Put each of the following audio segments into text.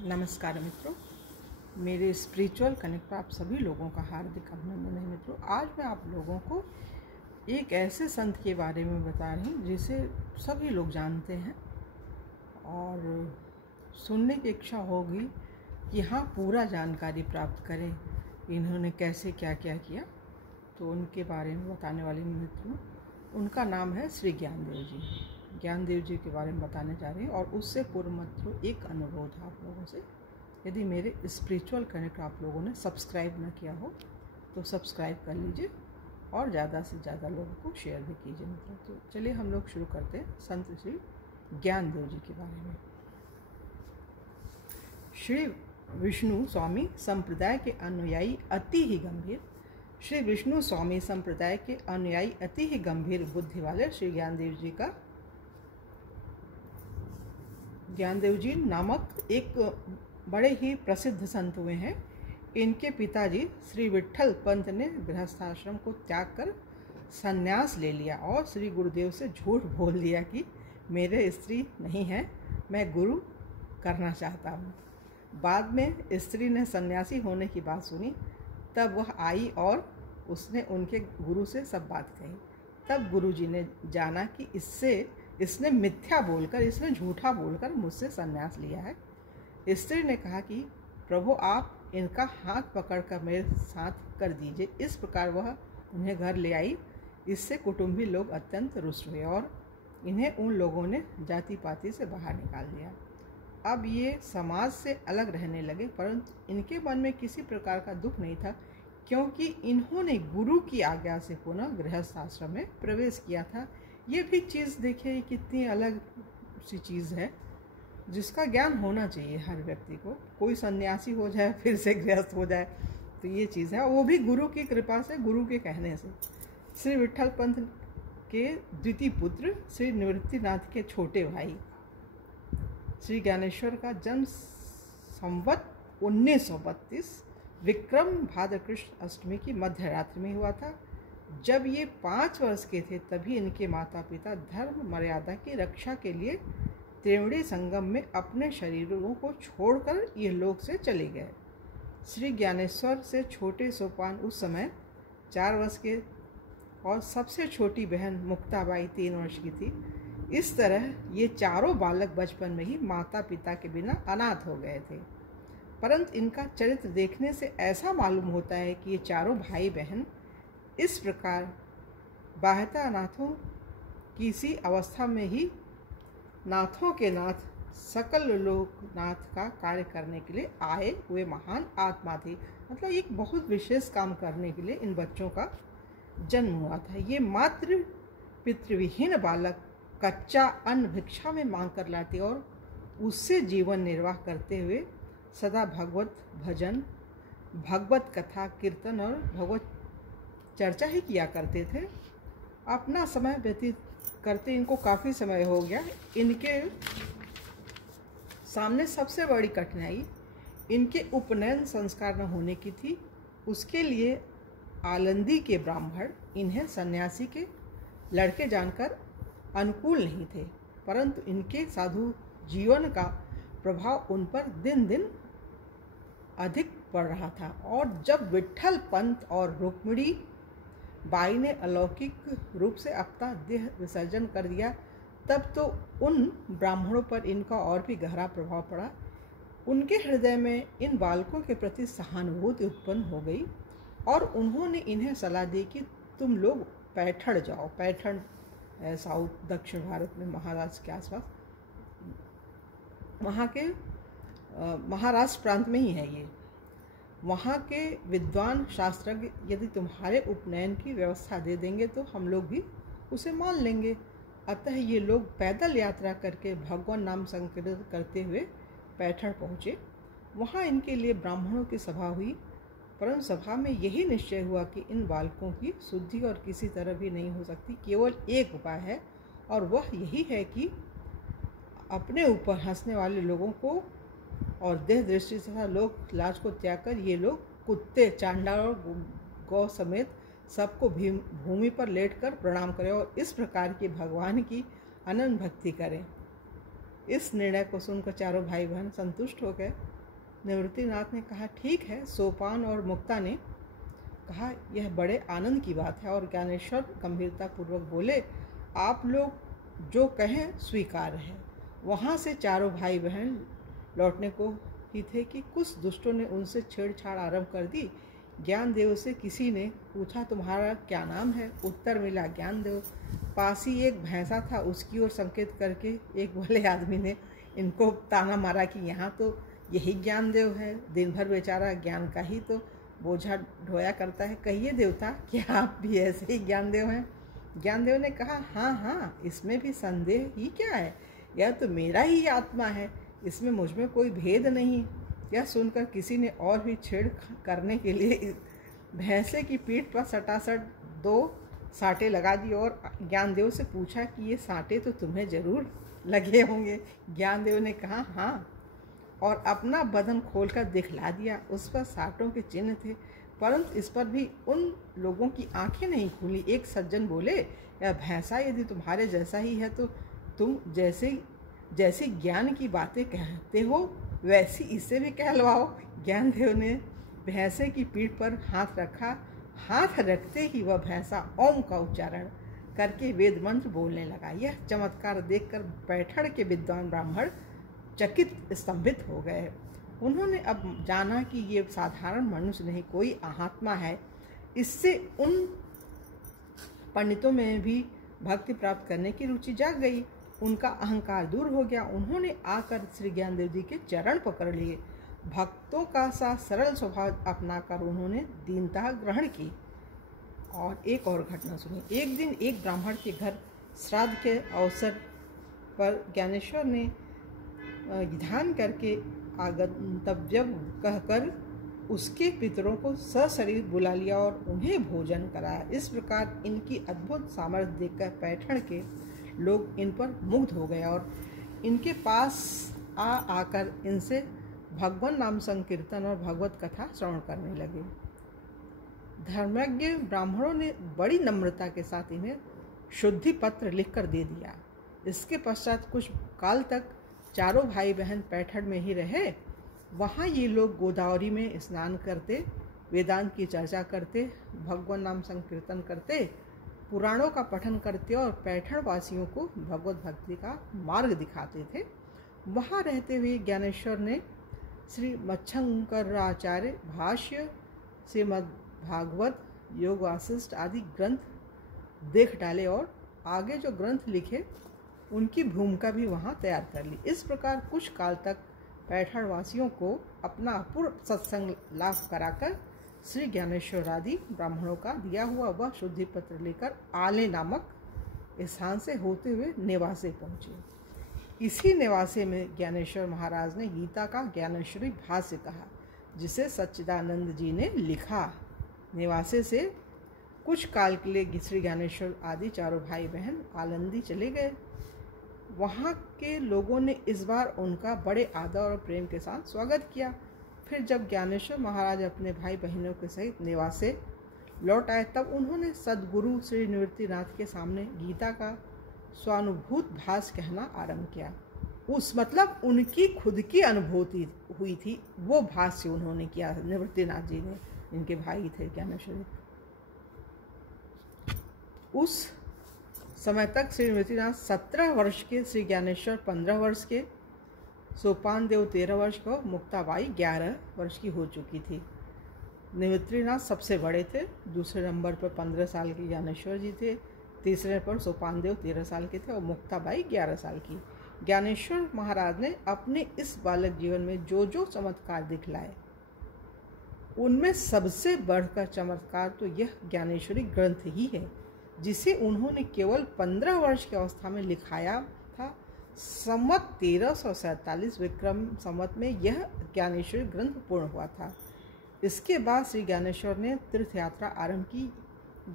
नमस्कार मित्रों, मेरे स्पिरिचुअल कनेक्ट पर आप सभी लोगों का हार्दिक अभिनंदन है। मित्रों, आज मैं आप लोगों को एक ऐसे संत के बारे में बता रही हूँ जिसे सभी लोग जानते हैं और सुनने की इच्छा होगी कि हाँ, पूरा जानकारी प्राप्त करें इन्होंने कैसे क्या क्या किया। तो उनके बारे में बताने वाली मित्रों, उनका नाम है श्री ज्ञानदेव जी। ज्ञानदेव जी के बारे में बताने जा रहे हैं। और उससे पूर्व मित्रों, एक अनुरोध है आप लोगों से, यदि मेरे स्पिरिचुअल कनेक्ट आप लोगों ने सब्सक्राइब न किया हो तो सब्सक्राइब कर लीजिए और ज़्यादा से ज़्यादा लोगों को शेयर भी कीजिए मित्रों। तो चलिए हम लोग शुरू करते हैं संत श्री ज्ञानदेव जी के बारे में। श्री विष्णु स्वामी संप्रदाय के अनुयायी अति ही गंभीर श्री विष्णु स्वामी संप्रदाय के अनुयायी अति ही गंभीर बुद्धि वाले श्री ज्ञानदेव जी नामक एक बड़े ही प्रसिद्ध संत हुए हैं। इनके पिताजी श्री विट्ठल पंत ने गृहस्थाश्रम को त्याग कर संन्यास ले लिया और श्री गुरुदेव से झूठ बोल दिया कि मेरे स्त्री नहीं है, मैं गुरु करना चाहता हूँ। बाद में स्त्री ने सन्यासी होने की बात सुनी, तब वह आई और उसने उनके गुरु से सब बात कही। तब गुरुजी ने जाना कि इसने मिथ्या बोलकर, इसने झूठा बोलकर मुझसे सन्यास लिया है। स्त्री ने कहा कि प्रभु, आप इनका हाथ पकड़कर मेरे साथ कर दीजिए। इस प्रकार वह उन्हें घर ले आई। इससे कुटुंबी लोग अत्यंत रुष्ट हुए और इन्हें उन लोगों ने जाति पाति से बाहर निकाल दिया। अब ये समाज से अलग रहने लगे, परंतु इनके मन में किसी प्रकार का दुख नहीं था, क्योंकि इन्होंने गुरु की आज्ञा से पुनः गृहस्थ आश्रम में प्रवेश किया था। ये भी चीज़ देखिए, कितनी अलग सी चीज़ है जिसका ज्ञान होना चाहिए हर व्यक्ति को। कोई सन्यासी हो जाए फिर से गृहस्थ हो जाए, तो ये चीज़ है, वो भी गुरु की कृपा से, गुरु के कहने से। श्री विट्ठल पंत के द्वितीय पुत्र श्री निवृत्तिनाथ के छोटे भाई श्री ज्ञानेश्वर का जन्म संवत 1932 विक्रम भाद्र कृष्ण अष्टमी की मध्य रात्रि में हुआ था। जब ये 5 वर्ष के थे तभी इनके माता पिता धर्म मर्यादा की रक्षा के लिए त्रिवेणी संगम में अपने शरीरों को छोड़कर ये लोक से चले गए। श्री ज्ञानेश्वर से छोटे सोपान उस समय 4 वर्ष के और सबसे छोटी बहन मुक्ताबाई 3 वर्ष की थी। इस तरह ये चारों बालक बचपन में ही माता पिता के बिना अनाथ हो गए थे। परंतु इनका चरित्र देखने से ऐसा मालूम होता है कि ये चारों भाई बहन इस प्रकार बाह्यता अनाथों की सी अवस्था में ही नाथों के नाथ सकल लोकनाथ का कार्य करने के लिए आए हुए महान आत्मा थी। मतलब एक बहुत विशेष काम करने के लिए इन बच्चों का जन्म हुआ था। ये मात्र पितृविहीन बालक कच्चा अन्न भिक्षा में मांग कर लाते और उससे जीवन निर्वाह करते हुए सदा भगवत भजन, भगवत कथा, कीर्तन और भगवत चर्चा ही किया करते थे। अपना समय व्यतीत करते इनको काफ़ी समय हो गया। इनके सामने सबसे बड़ी कठिनाई इनके उपनयन संस्कार न होने की थी। उसके लिए आलंदी के ब्राह्मण इन्हें सन्यासी के लड़के जानकर अनुकूल नहीं थे, परंतु इनके साधु जीवन का प्रभाव उन पर दिन दिन अधिक पड़ रहा था। और जब विट्ठल पंत और रुक्मिणी बाई ने अलौकिक रूप से अपना देह विसर्जन कर दिया, तब तो उन ब्राह्मणों पर इनका और भी गहरा प्रभाव पड़ा। उनके हृदय में इन बालकों के प्रति सहानुभूति उत्पन्न हो गई और उन्होंने इन्हें सलाह दी कि तुम लोग पैठण जाओ। पैठण साउथ दक्षिण भारत में महाराष्ट्र के आसपास, वहाँ के महाराष्ट्र प्रांत में ही है ये। वहाँ के विद्वान शास्त्रज्ञ यदि तुम्हारे उपनयन की व्यवस्था दे देंगे तो हम लोग भी उसे मान लेंगे। अतः ये लोग पैदल यात्रा करके भगवान नाम संकीर्तन करते हुए पैठण पहुँचे। वहाँ इनके लिए ब्राह्मणों की सभा हुई, परंतु सभा में यही निश्चय हुआ कि इन बालकों की शुद्धि और किसी तरह भी नहीं हो सकती। केवल एक उपाय है और वह यही है कि अपने ऊपर हंसने वाले लोगों को और देह दृष्टि तथा लोक लाज को त्याग कर ये लोग कुत्ते, चांडाल और गौ समेत सबको भूमि पर लेटकर प्रणाम करें और इस प्रकार की भगवान की अनंत भक्ति करें। इस निर्णय को सुनकर चारों भाई बहन संतुष्ट हो गए। निवृत्तिनाथ ने कहा, ठीक है। सोपान और मुक्ता ने कहा, यह बड़े आनंद की बात है। और ज्ञानेश्वर गंभीरतापूर्वक बोले, आप लोग जो कहें स्वीकार है। वहाँ से चारों भाई बहन लौटने को ही थे कि कुछ दुष्टों ने उनसे छेड़छाड़ आरंभ कर दी। ज्ञानदेव से किसी ने पूछा, तुम्हारा क्या नाम है? उत्तर मिला, ज्ञानदेव। पास ही एक भैंसा था, उसकी ओर संकेत करके एक भले आदमी ने इनको ताना मारा कि यहाँ तो यही ज्ञानदेव है। दिन भर बेचारा ज्ञान का ही तो बोझा ढोया करता है। कहिए देवता, क्या आप भी ऐसे ही ज्ञानदेव हैं? ज्ञानदेव ने कहा, हाँ हाँ, इसमें भी संदेह ही क्या है। यह तो मेरा ही आत्मा है, इसमें मुझ में कोई भेद नहीं। यह सुनकर किसी ने और भी छेड़ करने के लिए भैंसे की पीठ पर सटासट 2 साँटे लगा दी और ज्ञानदेव से पूछा कि ये साँटे तो तुम्हें जरूर लगे होंगे। ज्ञानदेव ने कहा, हाँ, और अपना बदन खोलकर दिखला दिया। उस पर साँटों के चिन्ह थे, परंतु इस पर भी उन लोगों की आंखें नहीं खुली। एक सज्जन बोले, यह भैंसा यदि तुम्हारे जैसा ही है तो तुम जैसी ज्ञान की बातें कहते हो वैसी इसे भी कहलवाओ। ज्ञानदेव ने भैंसे की पीठ पर हाथ रखा। हाथ रखते ही वह भैंसा ओम का उच्चारण करके वेद मंत्र बोलने लगा। यह चमत्कार देखकर पैठण के विद्वान ब्राह्मण चकित स्तंभित हो गए। उन्होंने अब जाना कि ये साधारण मनुष्य नहीं, कोई आत्मा है। इससे उन पंडितों में भी भक्ति प्राप्त करने की रुचि जाग गई। उनका अहंकार दूर हो गया। उन्होंने आकर श्री ज्ञानदेव जी के चरण पकड़ लिए। भक्तों का सा सरल स्वभाव अपनाकर उन्होंने दीनता ग्रहण की। और एक और घटना सुनी। एक दिन एक ब्राह्मण के घर श्राद्ध के अवसर पर ज्ञानेश्वर ने ध्यान करके आगंतव्य कहकर उसके पितरों को सशरीर बुला लिया और उन्हें भोजन कराया। इस प्रकार इनकी अद्भुत सामर्थ्य देखकर पैठण के लोग इन पर मुग्ध हो गए और इनके पास आकर इनसे भगवान नाम संकीर्तन और भगवत कथा श्रवण करने लगे। धर्मज्ञ ब्राह्मणों ने बड़ी नम्रता के साथ इन्हें शुद्धि पत्र लिखकर दे दिया। इसके पश्चात कुछ काल तक चारों भाई बहन पैठण में ही रहे। वहाँ ये लोग गोदावरी में स्नान करते, वेदांत की चर्चा करते, भगवान नाम संकीर्तन करते, पुराणों का पठन करते और पैठण वासियों को भगवत भक्ति का मार्ग दिखाते थे। वहाँ रहते हुए ज्ञानेश्वर ने श्री मच्छंकराचार्य भाष्य, श्रीमद्भागवत, योग वासिष्ठ आदि ग्रंथ देख डाले और आगे जो ग्रंथ लिखे उनकी भूमिका भी वहाँ तैयार कर ली। इस प्रकार कुछ काल तक पैठण वासियों को अपना अपूर्व सत्संग लाभ कराकर श्री ज्ञानेश्वर आदि ब्राह्मणों का दिया हुआ वह शुद्धि पत्र लेकर आले नामक स्थान से होते हुए नेवासे पहुँचे। इसी नेवासे में ज्ञानेश्वर महाराज ने गीता का ज्ञानेश्वरी भाष्य कहा, जिसे सच्चिदानंद जी ने लिखा। नेवासे से कुछ काल के लिए श्री ज्ञानेश्वर आदि चारों भाई बहन आलंदी चले गए। वहाँ के लोगों ने इस बार उनका बड़े आदर और प्रेम के साथ स्वागत किया। फिर जब ज्ञानेश्वर महाराज अपने भाई बहनों के सहित नेवासे लौट आए, तब उन्होंने सद्गुरु श्री निवृत्तिनाथ के सामने गीता का स्वानुभूत भाष्य कहना आरंभ किया। उस मतलब उनकी खुद की अनुभूति हुई थी, वो भाष्य उन्होंने किया। निवृत्तिनाथ जी ने, इनके भाई थे ज्ञानेश्वर। उस समय तक श्री निवृत्तिनाथ 17 वर्ष के, श्री ज्ञानेश्वर 15 वर्ष के, सोपान देव 13 वर्ष को, मुक्ताबाई 11 वर्ष की हो चुकी थी। निवृत्तिनाथ सबसे बड़े थे। दूसरे नंबर पर 15 साल के ज्ञानेश्वर जी थे। तीसरे पर सोपान देव 13 साल के थे और मुक्ताबाई 11 साल की। ज्ञानेश्वर महाराज ने अपने इस बालक जीवन में जो जो चमत्कार दिखलाए, उनमें सबसे बढ़कर चमत्कार तो यह ज्ञानेश्वरी ग्रंथ ही है, जिसे उन्होंने केवल 15 वर्ष की अवस्था में लिखाया था। संवत 1347 विक्रम संवत में यह ज्ञानेश्वरी ग्रंथ पूर्ण हुआ था। इसके बाद श्री ज्ञानेश्वर ने तीर्थ यात्रा आरंभ की।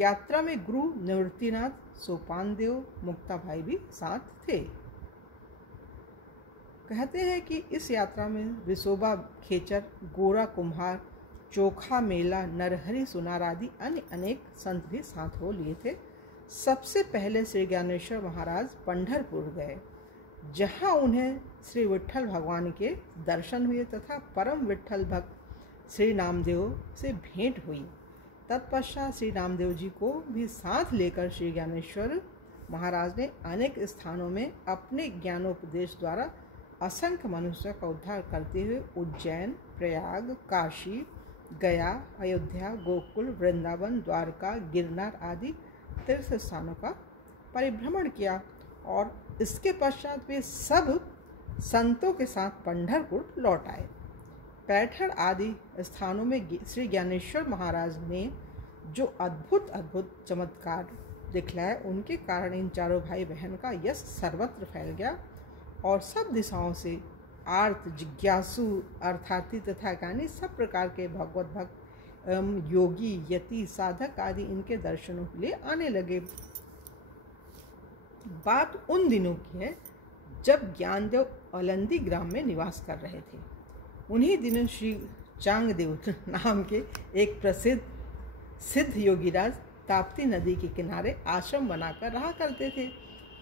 यात्रा में गुरु निवृत्तिनाथ, सोपान देव, मुक्ताबाई भी साथ थे। कहते हैं कि इस यात्रा में विसोबा खेचर, गोरा कुम्हार, चोखा मेला, नरहरि सुनार आदि अन्य अनेक संत भी साथ हो लिए थे। सबसे पहले श्री ज्ञानेश्वर महाराज पंढरपुर गए। जहाँ उन्हें श्री विट्ठल भगवान के दर्शन हुए तथा परम विट्ठल भक्त श्री नामदेव से भेंट हुई। तत्पश्चात श्री नामदेव जी को भी साथ लेकर श्री ज्ञानेश्वर महाराज ने अनेक स्थानों में अपने ज्ञानोपदेश द्वारा असंख्य मनुष्यों का उद्धार करते हुए उज्जैन, प्रयाग, काशी, गया, अयोध्या, गोकुल, वृंदावन, द्वारका, गिरनार आदि तीर्थ स्थानों का परिभ्रमण किया और इसके पश्चात वे सब संतों के साथ पंढरपुर लौट आए। पैठण आदि स्थानों में श्री ज्ञानेश्वर महाराज ने जो अद्भुत अद्भुत चमत्कार दिखलाए, उनके कारण इन चारों भाई बहन का यश सर्वत्र फैल गया और सब दिशाओं से आर्त, जिज्ञासु, अर्थार्थी तथा ज्ञानी सब प्रकार के भगवत भक्त एवं योगी, यति, साधक आदि इनके दर्शनों के लिए आने लगे। बात उन दिनों की है जब ज्ञानदेव अलंदी ग्राम में निवास कर रहे थे। उन्हीं दिनों श्री चांगदेव नाम के एक प्रसिद्ध सिद्ध योगीराज ताप्ती नदी के किनारे आश्रम बनाकर रहा करते थे।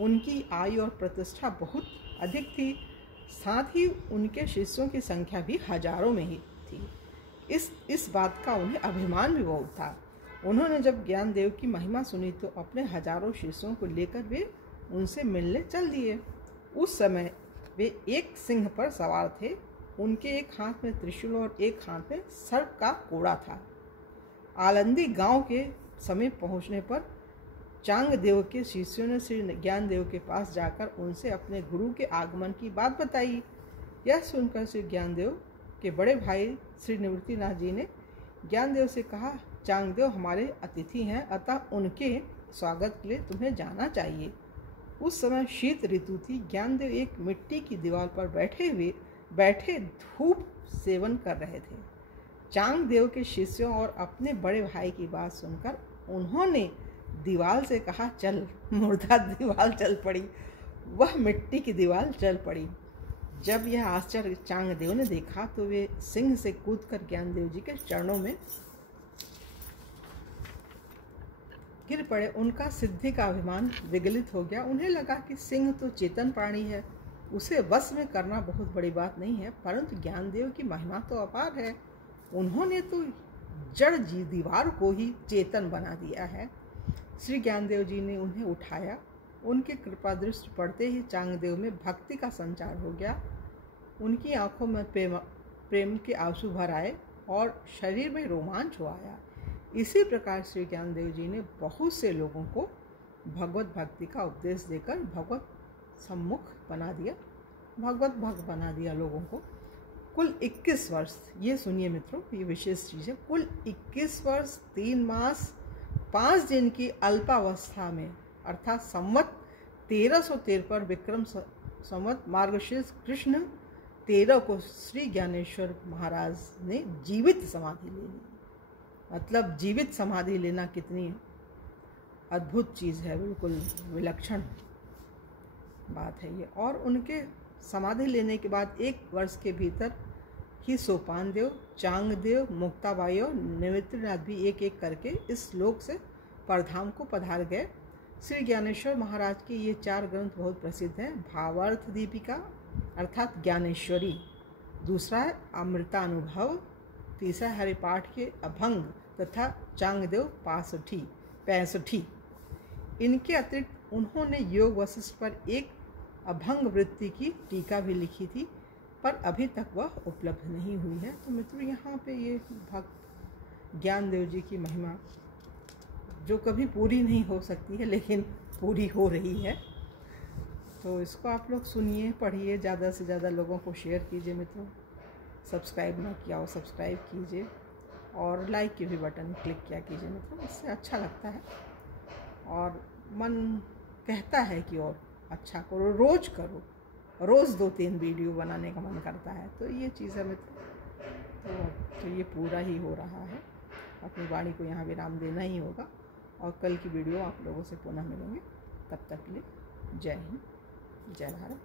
उनकी आयु और प्रतिष्ठा बहुत अधिक थी, साथ ही उनके शिष्यों की संख्या भी हजारों में ही थी। इस बात का उन्हें अभिमान भी बहुत था। उन्होंने जब ज्ञानदेव की महिमा सुनी तो अपने हजारों शिष्यों को लेकर वे उनसे मिलने चल दिए। उस समय वे एक सिंह पर सवार थे। उनके एक हाथ में त्रिशूल और एक हाथ में सर्प का कोड़ा था। आलंदी गांव के समीप पहुंचने पर चांगदेव के शिष्यों ने श्री ज्ञानदेव के पास जाकर उनसे अपने गुरु के आगमन की बात बताई। यह सुनकर श्री ज्ञानदेव के बड़े भाई श्री निवृत्तिनाथ जी ने ज्ञानदेव से कहा, चांगदेव हमारे अतिथि हैं, अतः उनके स्वागत के लिए तुम्हें जाना चाहिए। उस समय शीत ऋतु थी। ज्ञानदेव एक मिट्टी की दीवार पर बैठे धूप सेवन कर रहे थे। चांगदेव के शिष्यों और अपने बड़े भाई की बात सुनकर उन्होंने दीवार से कहा, चल। मुर्दा दीवार चल पड़ी। वह मिट्टी की दीवार चल पड़ी। जब यह आश्चर्य चांगदेव ने देखा तो वे सिंह से कूदकर ज्ञानदेव जी के चरणों में गिर पड़े। उनका सिद्धि का अभिमान विगलित हो गया। उन्हें लगा कि सिंह तो चेतन प्राणी है, उसे वश में करना बहुत बड़ी बात नहीं है, परंतु ज्ञानदेव की महिमा तो अपार है। उन्होंने तो जड़ दीवार को ही चेतन बना दिया है। श्री ज्ञानदेव जी ने उन्हें उठाया। उनकी कृपा दृष्टि पड़ते ही चांगदेव में भक्ति का संचार हो गया। उनकी आंखों में प्रेम के आंसू भर आए और शरीर में रोमांच हो आया। इसी प्रकार श्री ज्ञानदेव जी ने बहुत से लोगों को भगवत भक्ति का उपदेश देकर भगवत सम्मुख बना दिया, भगवत भक्त बना दिया लोगों को। कुल 21 वर्ष, ये सुनिए मित्रों, ये विशेष चीज़ है, कुल 21 वर्ष 3 मास 5 दिन की अल्पावस्था में अर्थात संवत 1353 विक्रम संवत मार्गशीर्ष कृष्ण 13 को श्री ज्ञानेश्वर महाराज ने जीवित समाधि ले ली। मतलब जीवित समाधि लेना कितनी अद्भुत चीज़ है, बिल्कुल विलक्षण बात है ये। और उनके समाधि लेने के बाद 1 वर्ष के भीतर ही सोपानदेव, चांगदेव, मुक्ताबाई और निवृत्तिनाथ भी एक एक करके इस लोक से परधाम को पधार गए। श्री ज्ञानेश्वर महाराज के ये 4 ग्रंथ बहुत प्रसिद्ध हैं। भावार्थ दीपिका अर्थात ज्ञानेश्वरी, दूसरा है अमृतानुभव, तीसरा हरिपाठ के अभंग तथा चांगदेव 65। इनके अतिरिक्त उन्होंने योग वशिष्ठ पर एक अभंग वृत्ति की टीका भी लिखी थी, पर अभी तक वह उपलब्ध नहीं हुई है। तो मित्रों, यहाँ पे ये भक्त ज्ञानदेव जी की महिमा जो कभी पूरी नहीं हो सकती है लेकिन पूरी हो रही है, तो इसको आप लोग सुनिए, पढ़िए, ज़्यादा से ज़्यादा लोगों को शेयर कीजिए मित्रों। सब्सक्राइब ना किया हो सब्सक्राइब कीजिए और लाइक की भी बटन क्लिक किया कीजिए मित्रों, इससे अच्छा लगता है और मन कहता है कि और अच्छा करो, रोज़ करो, रोज़ 2-3 वीडियो बनाने का मन करता है। तो ये चीज़ है मित्रों, तो ये पूरा ही हो रहा है। अपनी वाणी को यहाँ विराम देना ही होगा और कल की वीडियो आप लोगों से पुनः मिलेंगे। तब तक के लिए जय हिंद, जय भारत,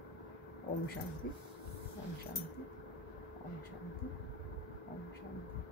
ओम शांति, ओम शांति, ओम शांति, ओम शांति।